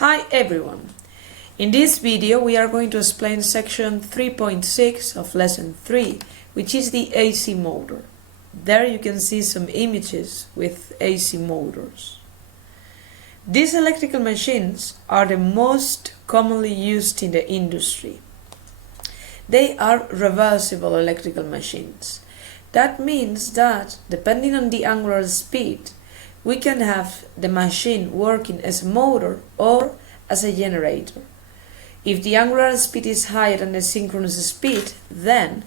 Hi everyone! In this video we are going to explain section 3.6 of lesson 3, which is the AC motor. There you can see some images with AC motors. These electrical machines are the most commonly used in the industry. They are reversible electrical machines. That means that, depending on the angular speed, we can have the machine working as a motor or as a generator. If the angular speed is higher than the synchronous speed, then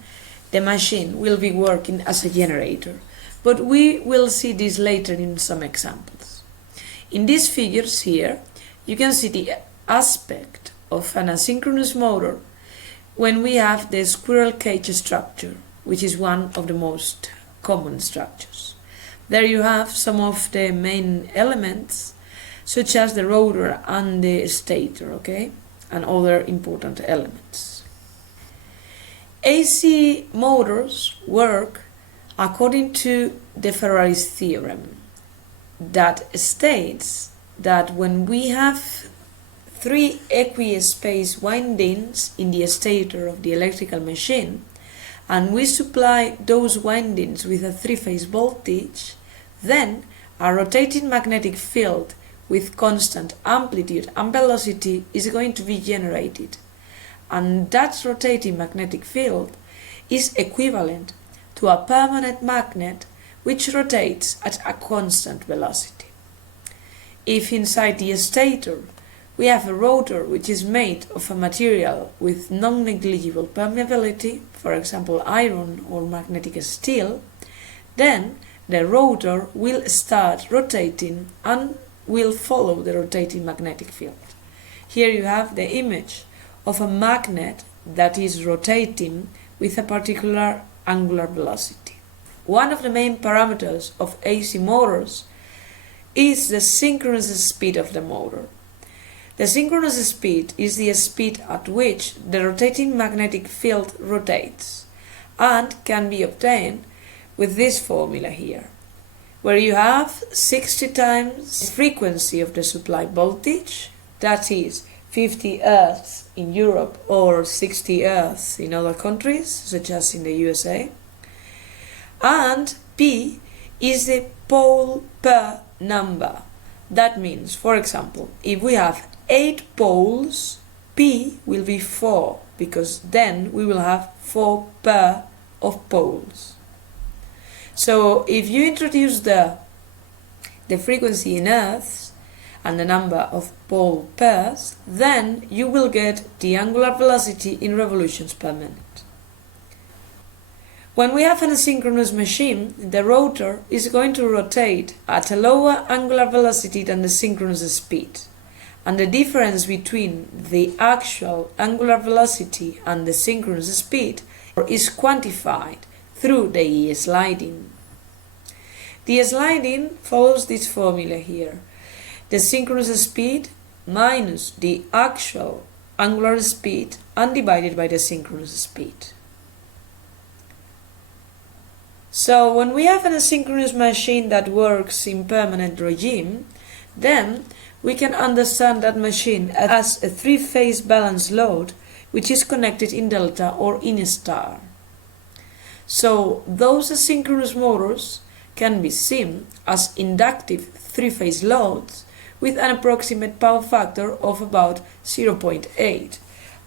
the machine will be working as a generator. But we will see this later in some examples. In these figures here, you can see the aspect of an asynchronous motor when we have the squirrel cage structure, which is one of the most common structures. There you have some of the main elements, such as the rotor and the stator, and other important elements. AC motors work according to the Ferrari's theorem that states that when we have three equispaced windings in the stator of the electrical machine, and we supply those windings with a three-phase voltage, then a rotating magnetic field with constant amplitude and velocity is going to be generated. And that rotating magnetic field is equivalent to a permanent magnet which rotates at a constant velocity. If inside the stator we have a rotor which is made of a material with non-negligible permeability, for example iron or magnetic steel, then the rotor will start rotating and will follow the rotating magnetic field. Here you have the image of a magnet that is rotating with a particular angular velocity. One of the main parameters of AC motors is the synchronous speed of the motor. The synchronous speed is the speed at which the rotating magnetic field rotates and can be obtained with this formula here, where you have 60 times frequency of the supply voltage, that is 50 Hz in Europe or 60 Hz in other countries, such as in the USA, and P is the pole per number. That means, for example, if we have 8 poles, P will be 4, because then we will have 4 pair of poles. So if you introduce the frequency in Hertz and the number of pole pairs, then you will get the angular velocity in revolutions per minute. When we have an asynchronous machine, the rotor is going to rotate at a lower angular velocity than the synchronous speed, and the difference between the actual angular velocity and the synchronous speed is quantified through the E-sliding. The sliding follows this formula here: the synchronous speed minus the actual angular speed and divided by the synchronous speed. So when we have an asynchronous machine that works in permanent regime, then we can understand that machine as a three-phase balanced load which is connected in delta or in star. So those asynchronous motors can be seen as inductive three-phase loads with an approximate power factor of about 0.8,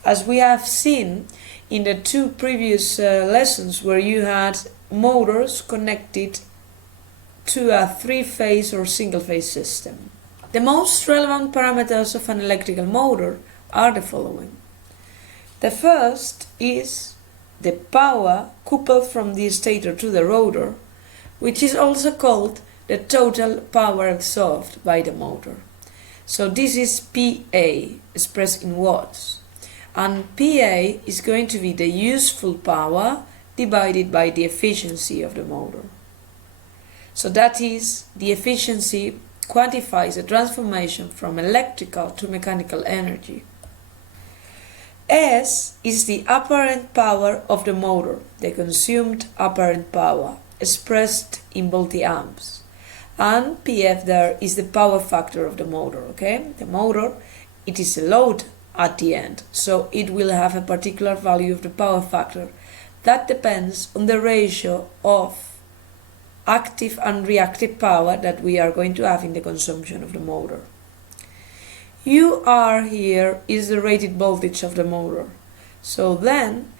as we have seen in the two previous lessons where you had motors connected to a three-phase or single-phase system. The most relevant parameters of an electrical motor are the following. The first is the power coupled from the stator to the rotor, which is also called the total power absorbed by the motor. So this is PA, expressed in watts, and PA is going to be the useful power divided by the efficiency of the motor. So that is, the efficiency quantifies the transformation from electrical to mechanical energy. S is the apparent power of the motor, the consumed apparent power, expressed in voltamps. And PF there is the power factor of the motor, The motor it is a load at the end, so it will have a particular value of the power factor that depends on the ratio of active and reactive power that we are going to have in the consumption of the motor. UR here is the rated voltage of the motor. So then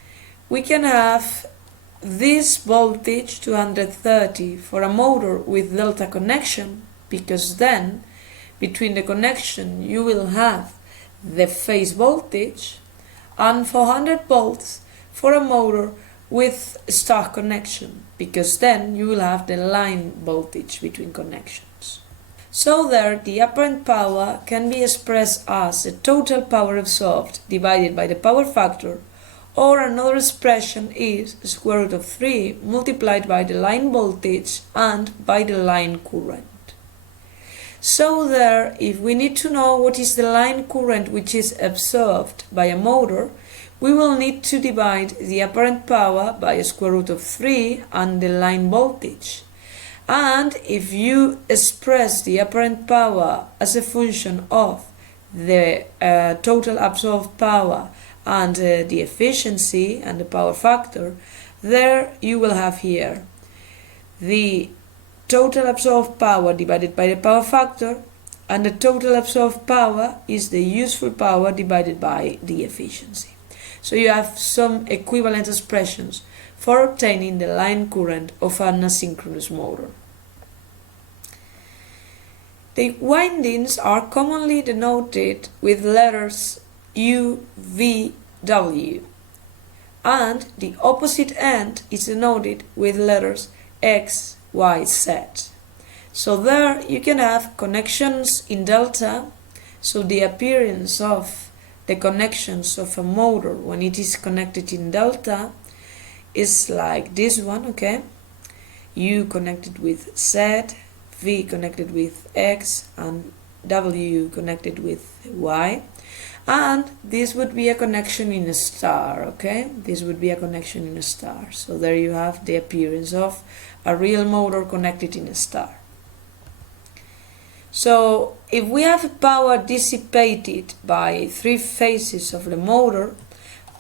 we can have this voltage 230 for a motor with delta connection, because then between the connection you will have the phase voltage, and 400 volts for a motor with star connection, because then you will have the line voltage between connections. So there, the apparent power can be expressed as the total power absorbed divided by the power factor, or another expression is square root of 3 multiplied by the line voltage and by the line current. So there, if we need to know what is the line current which is absorbed by a motor, we will need to divide the apparent power by square root of 3 and the line voltage. And if you express the apparent power as a function of the total absorbed power and the efficiency and the power factor, there you will have here the total absorbed power divided by the power factor, and the total absorbed power is the useful power divided by the efficiency. So you have some equivalent expressions for obtaining the line current of an asynchronous motor. The windings are commonly denoted with letters U, V, W, and the opposite end is denoted with letters X, Y, Z. So there you can have connections in delta, so the appearance of the connections of a motor when it is connected in delta is like this one, okay? U connected with Z, V connected with X, and W connected with Y. And this would be a connection in a star, okay? This would be a connection in a star. So there you have the appearance of a real motor connected in a star. So if we have power dissipated by 3 phases of the motor,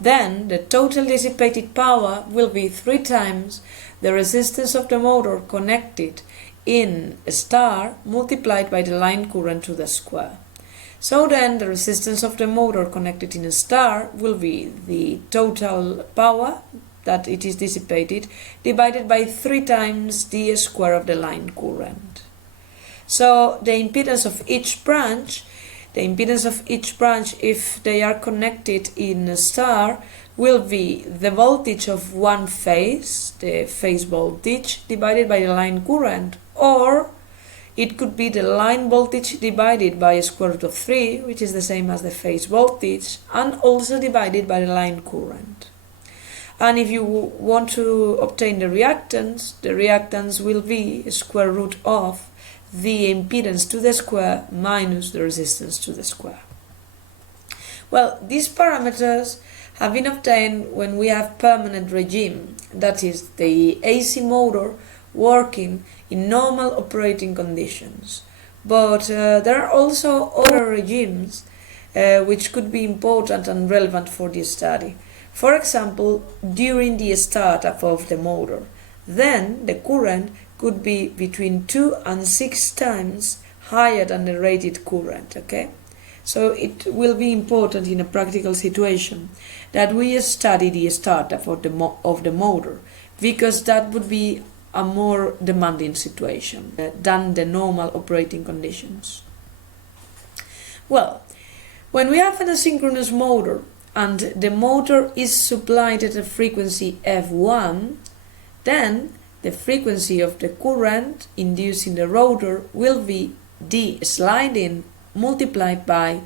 then the total dissipated power will be 3 times the resistance of the motor connected in a star multiplied by the line current to the square. So then the resistance of the motor connected in a star will be the total power that it is dissipated divided by 3 times the square of the line current. So the impedance of each branch, if they are connected in a star, will be the voltage of one phase, the phase voltage, divided by the line current, or it could be the line voltage divided by square root of 3, which is the same as the phase voltage, and also divided by the line current. And if you want to obtain the reactance will be square root of the impedance to the square minus the resistance to the square. Well, these parameters have been obtained when we have permanent regime, that is, the AC motor working in normal operating conditions. But there are also other regimes which could be important and relevant for this study. For example, during the startup of the motor, then the current could be between 2 and 6 times higher than the rated current, okay? So it will be important in a practical situation that we study the startup of the motor, because that would be a more demanding situation than the normal operating conditions. Well, when we have an asynchronous motor and the motor is supplied at a frequency F1, then the frequency of the current induced in the rotor will be d sliding multiplied by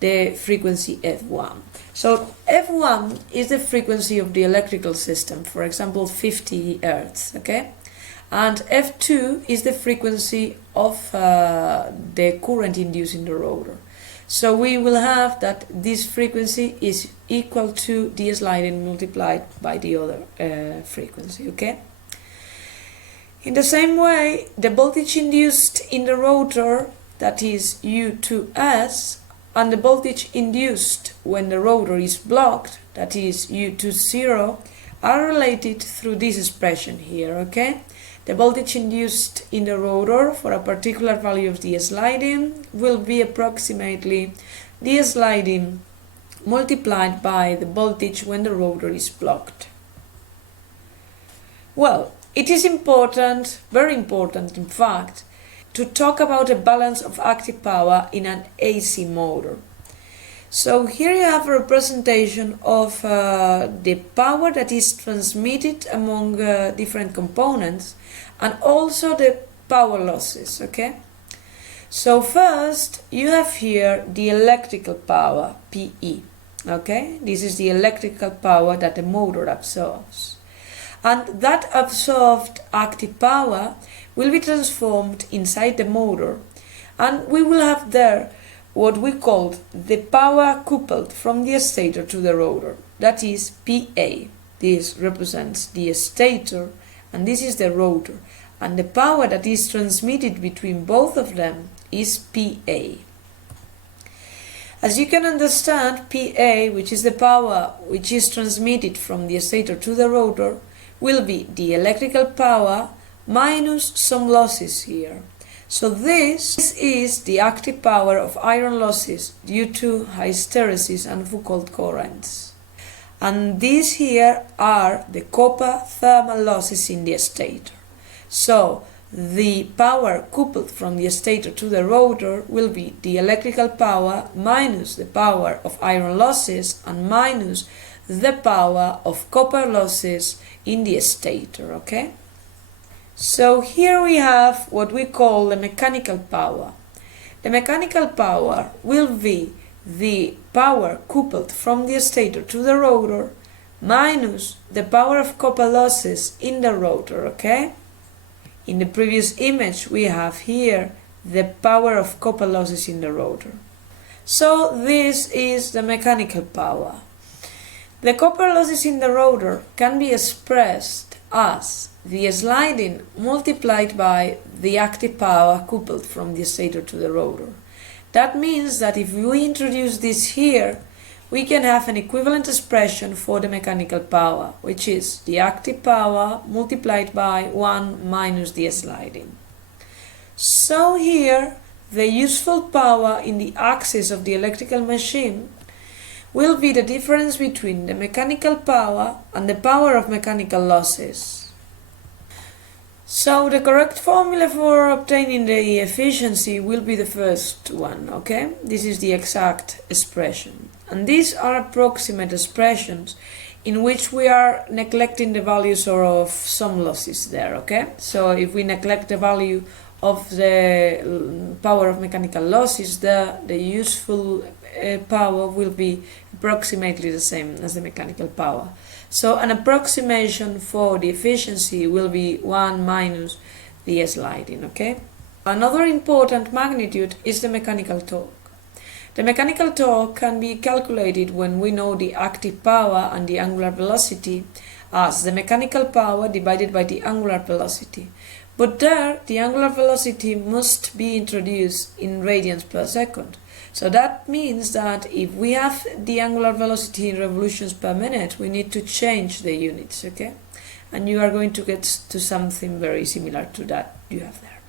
the frequency F1. So F1 is the frequency of the electrical system, for example 50 Hz, okay? And F2 is the frequency of the current induced in the rotor. So we will have that this frequency is equal to d sliding multiplied by the other frequency, okay? In the same way, the voltage induced in the rotor, that is U2S, and the voltage induced when the rotor is blocked, that is U20, are related through this expression here, okay? The voltage induced in the rotor for a particular value of the sliding will be approximately the sliding multiplied by the voltage when the rotor is blocked. Well, it is important, very important in fact, to talk about a balance of active power in an AC motor. So here you have a representation of the power that is transmitted among different components and also the power losses, okay? So first you have here the electrical power, PE, okay? This is the electrical power that the motor absorbs. And that absorbed active power will be transformed inside the motor, and we will have there what we call the power coupled from the stator to the rotor, that is PA. This represents the stator and this is the rotor, and the power that is transmitted between both of them is PA. As you can understand, PA, which is the power which is transmitted from the stator to the rotor, will be the electrical power minus some losses here. So this is the active power of iron losses due to hysteresis and Foucault currents. And these here are the copper thermal losses in the stator. So the power coupled from the stator to the rotor will be the electrical power minus the power of iron losses and minus the power of copper losses in the stator, okay? So here we have what we call the mechanical power. The mechanical power will be the power coupled from the stator to the rotor minus the power of copper losses in the rotor, okay? In the previous image we have here the power of copper losses in the rotor. So this is the mechanical power. The copper losses in the rotor can be expressed as the sliding multiplied by the active power coupled from the stator to the rotor. That means that if we introduce this here, we can have an equivalent expression for the mechanical power, which is the active power multiplied by 1 minus the sliding. So here, the useful power in the axis of the electrical machine will be the difference between the mechanical power and the power of mechanical losses. So the correct formula for obtaining the efficiency will be the first one, okay? This is the exact expression. And these are approximate expressions in which we are neglecting the values of some losses there, okay? So if we neglect the value of the power of mechanical losses, the useful power will be approximately the same as the mechanical power. So an approximation for the efficiency will be 1 minus the sliding, okay? Another important magnitude is the mechanical torque. The mechanical torque can be calculated when we know the active power and the angular velocity as the mechanical power divided by the angular velocity. But there, the angular velocity must be introduced in radians per second. So that means that if we have the angular velocity in revolutions per minute, we need to change the units, okay? And you are going to get to something very similar to that you have there.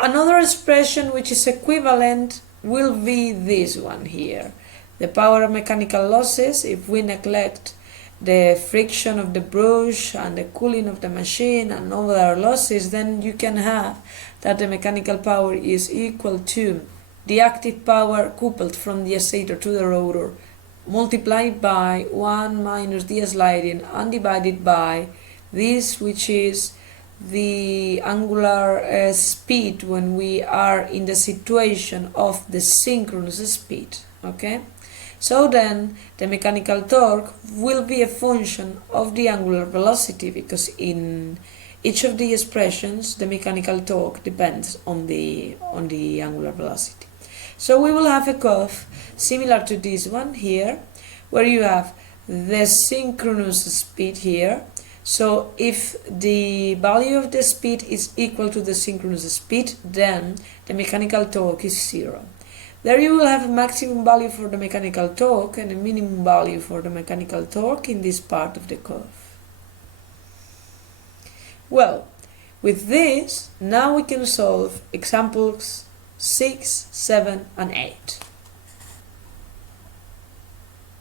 Another expression which is equivalent will be this one here. The power of mechanical losses, if we neglect the friction of the brush and the cooling of the machine and other losses, then you can have that the mechanical power is equal to the active power coupled from the stator to the rotor multiplied by 1 minus the sliding and divided by this, which is the angular speed when we are in the situation of the synchronous speed, okay? So then the mechanical torque will be a function of the angular velocity, because in each of the expressions the mechanical torque depends on the angular velocity. So we will have a curve similar to this one here, where you have the synchronous speed here. So if the value of the speed is equal to the synchronous speed, then the mechanical torque is 0. There you will have a maximum value for the mechanical torque and a minimum value for the mechanical torque in this part of the curve. Well, with this, now we can solve examples 6, 7 and 8.